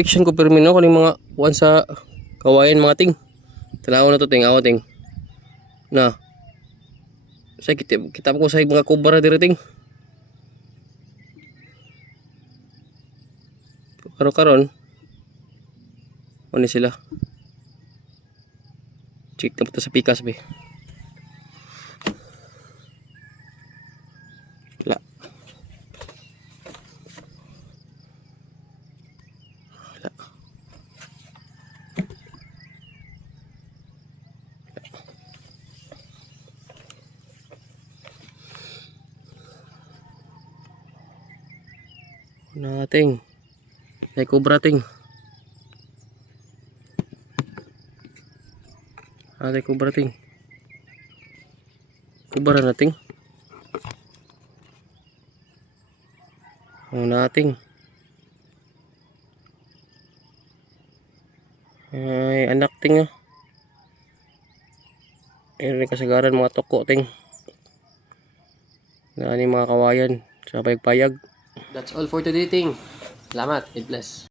Fiction ko permino kuning mga kuan sa kawayan mga ting. Tanaw na to ting, awa ting. Na. Sa kita ko sa mga kubara diri ting. Pero karon ano sila? Check na po sa pikas be. Wala. Wala. Nating. Ay kubra ting. Ay kubra ting. Kubra nating. Nating. Ay anak ting. Ayun kasagaran mga toko ting. Na ni mga kawayan sa payag-payag. That's all for today ting. Salamat. God bless.